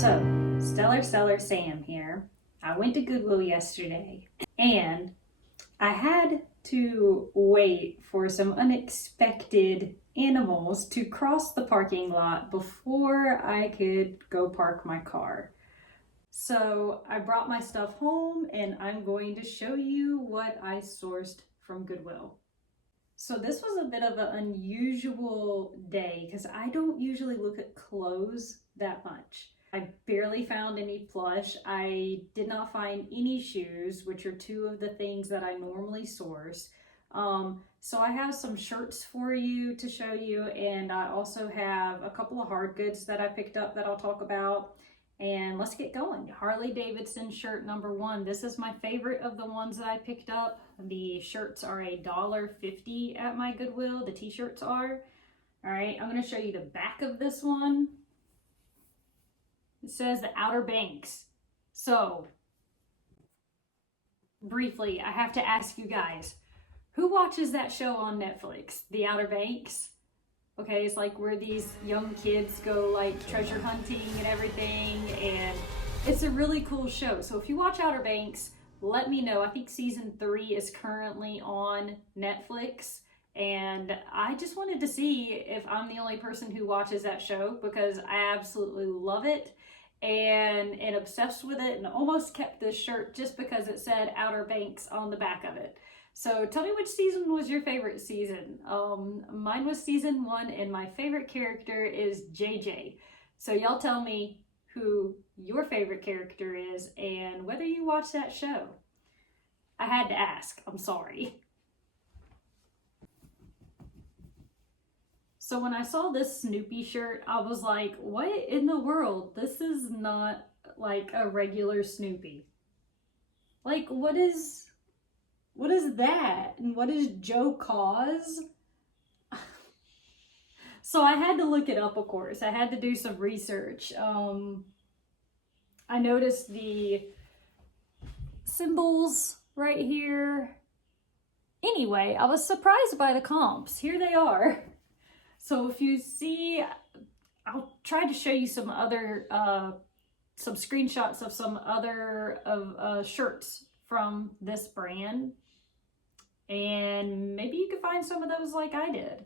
So, Stellar Seller Sam here. I went to Goodwill yesterday and I had to wait for some unexpected animals to cross the parking lot before I could go park my car. So I brought my stuff home and I'm going to show you what I sourced from Goodwill. So this was a bit of an unusual day because I don't usually look at clothes that much. I barely found any plush. I did not find any shoes, which are two of the things that I normally source. So I have some shirts for you to show you, and I also have a couple of hard goods that I picked up that I'll talk about. And let's get going. Harley Davidson shirt number 1. This is my favorite of the ones that I picked up. The shirts are $1.50 at my Goodwill. The t-shirts are. All right, I'm going to show you the back of this one. It says the Outer Banks. So, briefly, I have to ask you guys, who watches that show on Netflix? The Outer Banks? Okay, it's like where these young kids go like treasure hunting and everything, and it's a really cool show. So if you watch Outer Banks, let me know. I think season 3 is currently on Netflix, and I just wanted to see if I'm the only person who watches that show because I absolutely love it and obsessed with it, and almost kept this shirt just because it said Outer Banks on the back of it. So tell me which season was your favorite season. Mine was season 1, and my favorite character is JJ. So y'all tell me who your favorite character is and whether you watch that show. I had to ask, I'm sorry. So when I saw this Snoopy shirt, I was like, what in the world? This is not like a regular Snoopy. Like, what is that? And what is Joe Cause? So I had to look it up, of course. I had to do some research. I noticed the symbols right here. Anyway, I was surprised by the comps. Here they are. So if you see, I'll try to show you some other, some screenshots of some other shirts from this brand. And maybe you could find some of those like I did.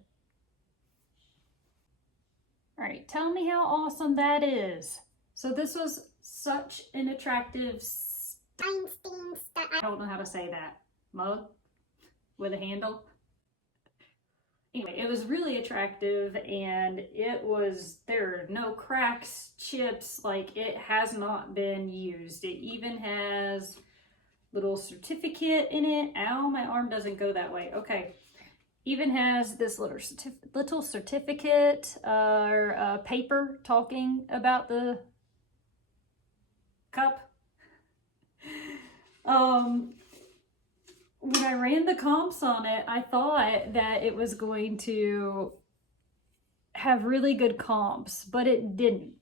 All right, tell me how awesome that is. So this was such an attractive, I don't know how to say that, mug with a handle. Anyway, it was really attractive, and there are no cracks, chips, like it has not been used. It even has little certificate in it. Ow, my arm doesn't go that way. Okay. Even has this little certificate or paper talking about the cup. When I ran the comps on it, I thought that it was going to have really good comps, but it didn't.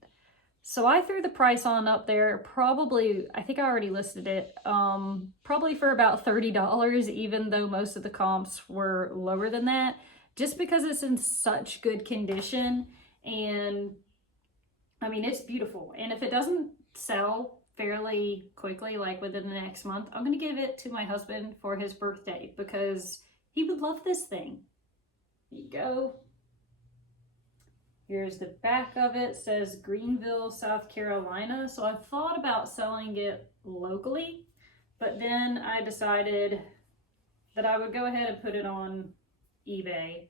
So I threw the price on up there, probably, I think I already listed it, probably for about $30, even though most of the comps were lower than that, just because it's in such good condition. And I mean, it's beautiful. And if it doesn't sell fairly quickly, like within the next month, I'm going to give it to my husband for his birthday because he would love this thing. There you go. Here's the back of it. It says Greenville, South Carolina. So I thought about selling it locally, but then I decided that I would go ahead and put it on eBay.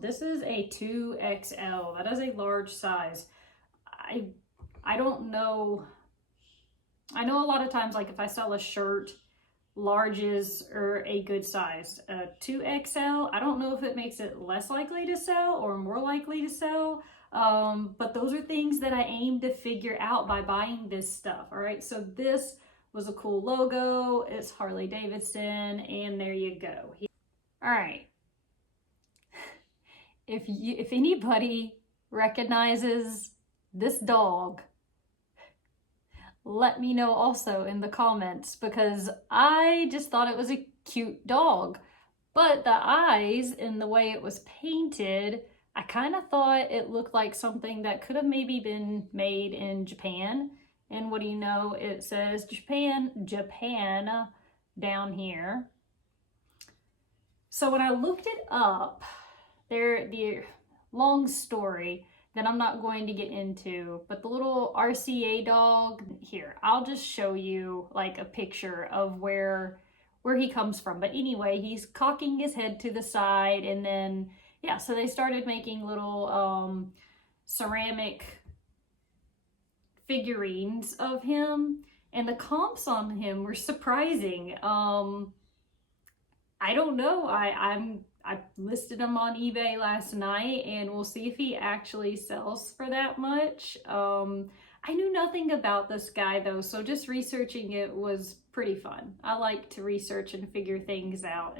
This is a 2XL. That is a large size. I don't know. I know a lot of times, like if I sell a shirt, larges are a good size. 2XL, I don't know if it makes it less likely to sell or more likely to sell, but those are things that I aim to figure out by buying this stuff. All right, so this was a cool logo. It's Harley Davidson, and there you go. All right, if anybody recognizes this dog, let me know also in the comments, because I just thought it was a cute dog. But the eyes and the way it was painted, I kind of thought it looked like something that could have maybe been made in Japan. And what do you know? It says Japan down here. So when I looked it up, the long story that I'm not going to get into, but the little RCA dog here, I'll just show you like a picture of where he comes from. But anyway, he's cocking his head to the side, and then yeah, so they started making little ceramic figurines of him, and the comps on him were surprising. I don't know. I listed him on eBay last night, and we'll see if he actually sells for that much. I knew nothing about this guy though, so just researching it was pretty fun. I like to research and figure things out.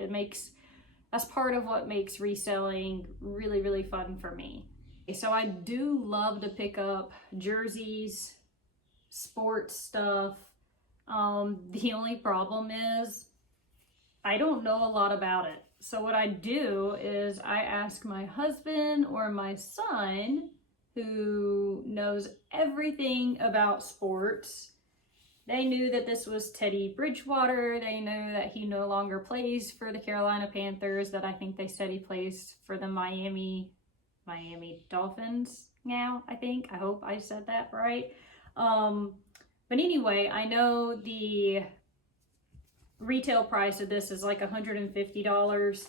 That's part of what makes reselling really, really fun for me. So I do love to pick up jerseys, sports stuff. The only problem is I don't know a lot about it. So what I do is I ask my husband or my son, who knows everything about sports. They knew that this was Teddy Bridgewater. They knew that he no longer plays for the Carolina Panthers, that I think they said he plays for the Miami Dolphins now, I think. I hope I said that right. But anyway, I know the retail price of this is like $150.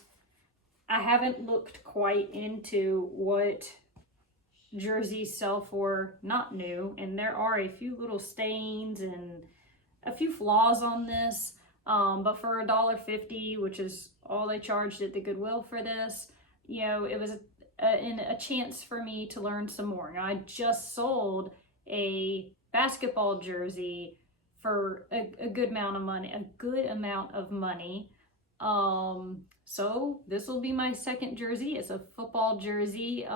I haven't looked quite into what jerseys sell for not new, and there are a few little stains and a few flaws on this, but for $1.50, which is all they charged at the Goodwill for this, you know, it was a chance for me to learn some more. Now, I just sold a basketball jersey for a good amount of money. So this will be my second jersey. It's a football jersey.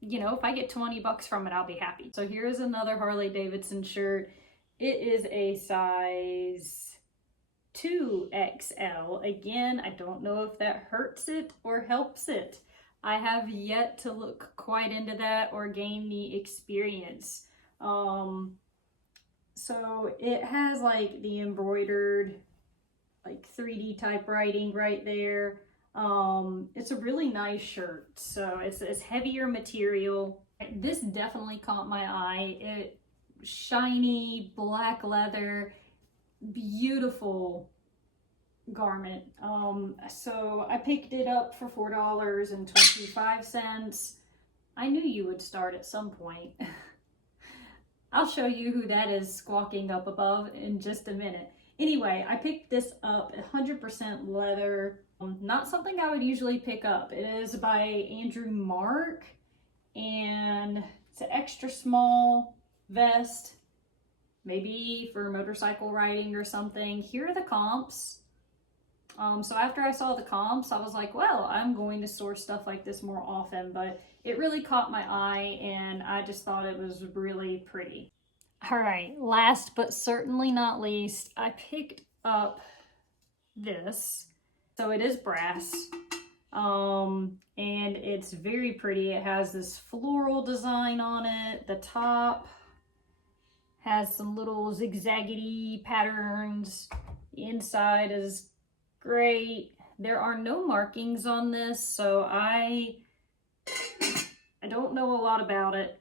You know, if I get 20 bucks from it, I'll be happy. So here's another Harley Davidson shirt. It is a size 2XL. Again, I don't know if that hurts it or helps it. I have yet to look quite into that or gain the experience. So it has like the embroidered like 3D type writing right there. It's a really nice shirt. So it's heavier material. This definitely caught my eye. Shiny black leather, beautiful garment. So I picked it up for $4.25. I knew you would start at some point. I'll show you who that is squawking up above in just a minute. Anyway, I picked this up, 100% leather. Not something I would usually pick up. It is by Andrew Mark, and it's an extra small vest, maybe for motorcycle riding or something. Here are the comps. So after I saw the comps, I was like, well, I'm going to source stuff like this more often, but it really caught my eye, and I just thought it was really pretty. All right, last but certainly not least, I picked up this. So it is brass, and it's very pretty. It has this floral design on it. The top has some little zigzaggedy patterns. The inside is great. There are no markings on this, so I don't know a lot about it.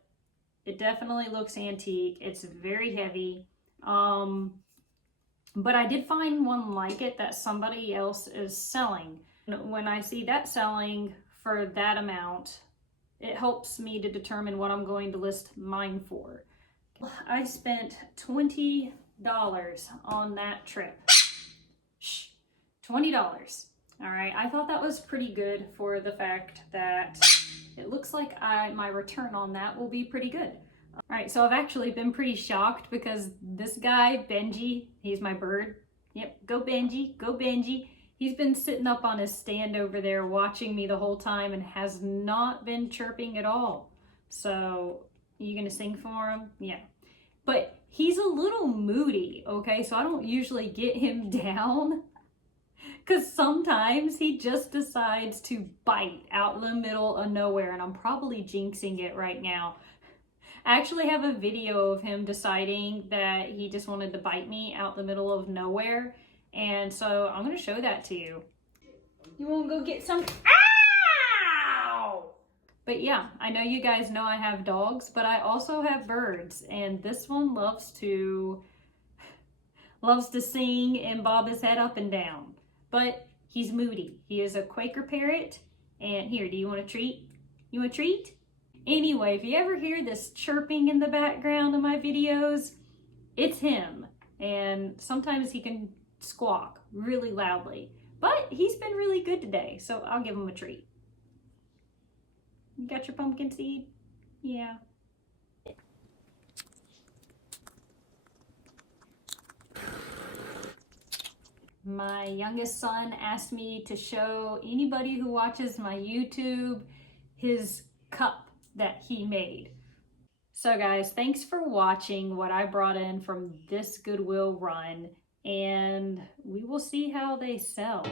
It definitely looks antique. It's very heavy. But I did find one like it that somebody else is selling. When I see that selling for that amount, it helps me to determine what I'm going to list mine for. I spent $20 on that trip. Shh, $20. All right, I thought that was pretty good for the fact that it looks like my return on that will be pretty good. All right, so I've actually been pretty shocked because this guy, Benji, he's my bird. Yep, go Benji, go Benji. He's been sitting up on his stand over there watching me the whole time and has not been chirping at all. So, you gonna sing for him? Yeah. But he's a little moody, okay? So I don't usually get him down. Because sometimes he just decides to bite out in the middle of nowhere, and I'm probably jinxing it right now. I actually have a video of him deciding that he just wanted to bite me out in the middle of nowhere, and so I'm going to show that to you. You want to go get some? Ow! But yeah, I know you guys know I have dogs, but I also have birds, and this one loves to sing and bob his head up and down. But he's moody. He is a Quaker parrot. And here, do you want a treat? You want a treat? Anyway, if you ever hear this chirping in the background of my videos, it's him. And sometimes he can squawk really loudly. But he's been really good today, so I'll give him a treat. You got your pumpkin seed? Yeah. My youngest son asked me to show anybody who watches my YouTube his cup that he made. So guys, thanks for watching what I brought in from this Goodwill run, and we will see how they sell.